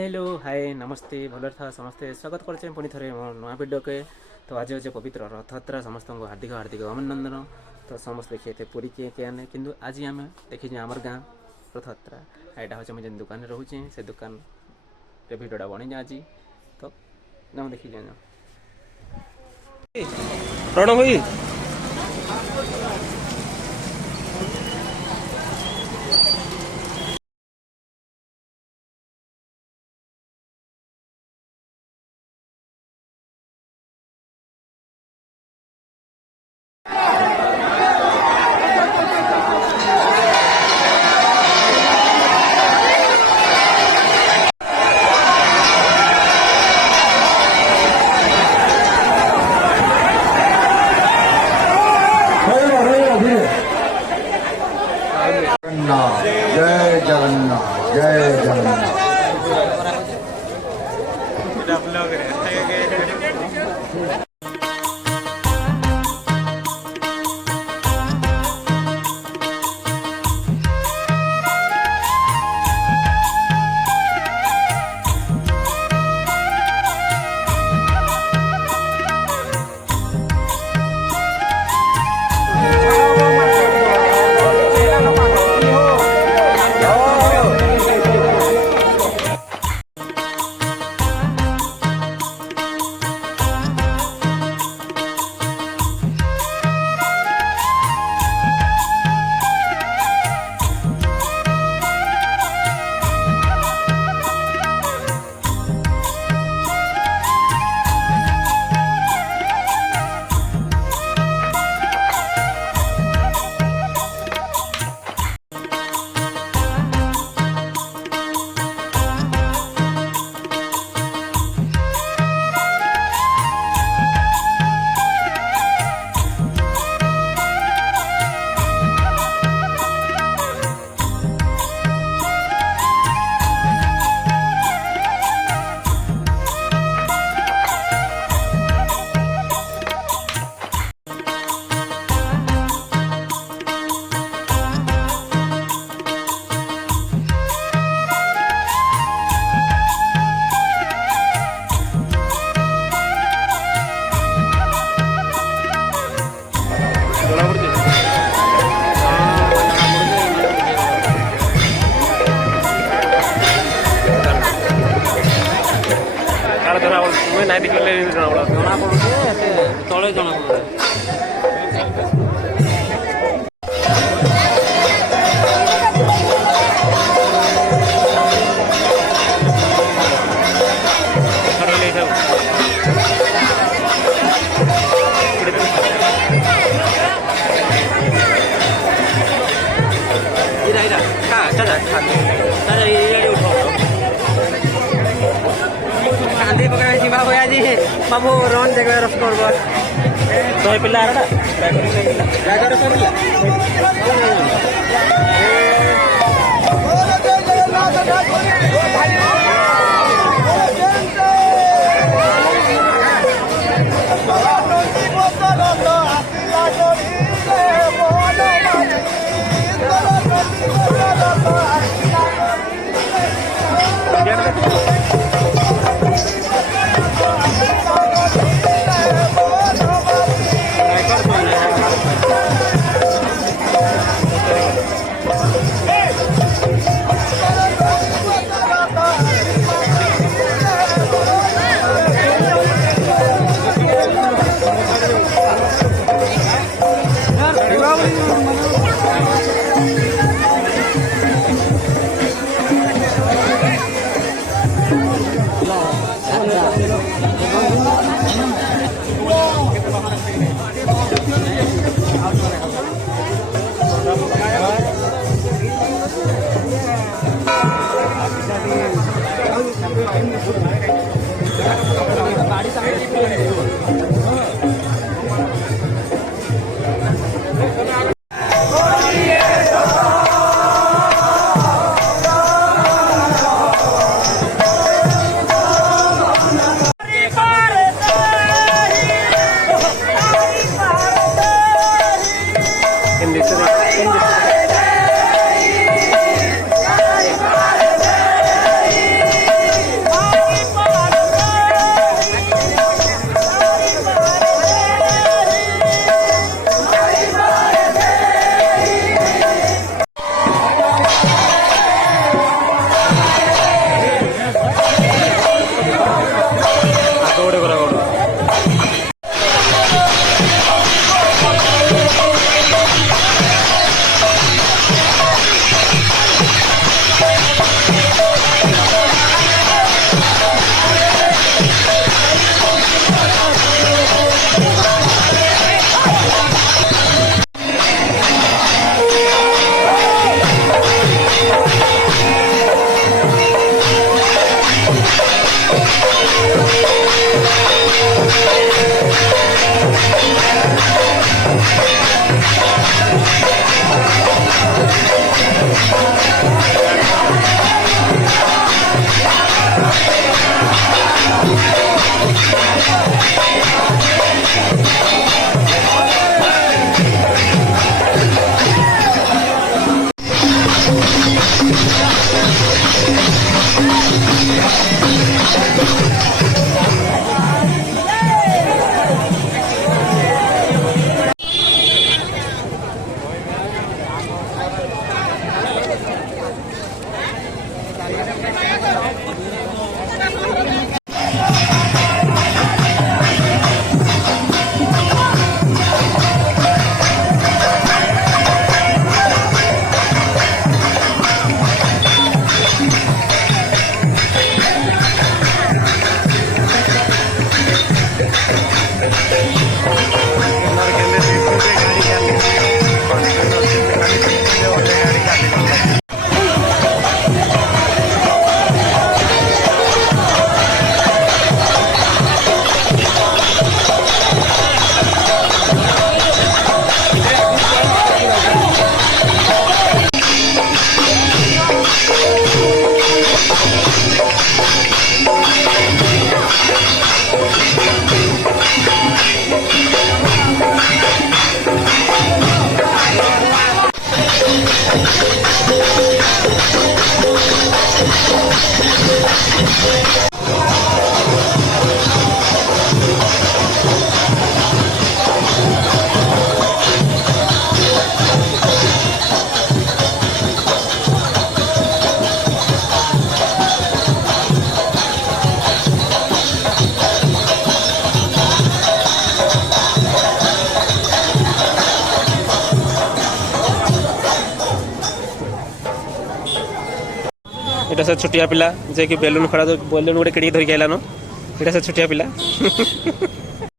Hello hi नमस्ते भल था समस्ते स्वागत करछे पुणी थरे मो नया वीडियो के। तो आज होचे पवित्र रथयात्रा समस्त को हार्दिक हार्दिक अभिनंदन। तो समस्त देखिए पुरी किए क्या नहीं किंतु आज आम देखी आमर गाँ रथयात्रा यहाँ हूँ मुझे दुकान रोचे से दुकान भिडियोटा बनी आज। तो ना देखी जाए प्रणव भाई जय जगन्नाथ जय जगन्नाथ। ନାଇଁ ଦେଖିଲେ ଜଣା ପଡୁଛି ତଳେ ଜଣା ପଡୁଛି। बाबू रन जगह रस कर ଶହେ ପିଲା ପିଲା এটা সে ଛୋଟିଆ ପିଲା ଯେ କି ବେଲୁନ ଖେଳ ବେଲୁନ ଗୋଟେ କିଣିକି ଧରିକି ଆଇଲାନ ଏଇଟା ସେ ଛୋଟିଆ ପିଲା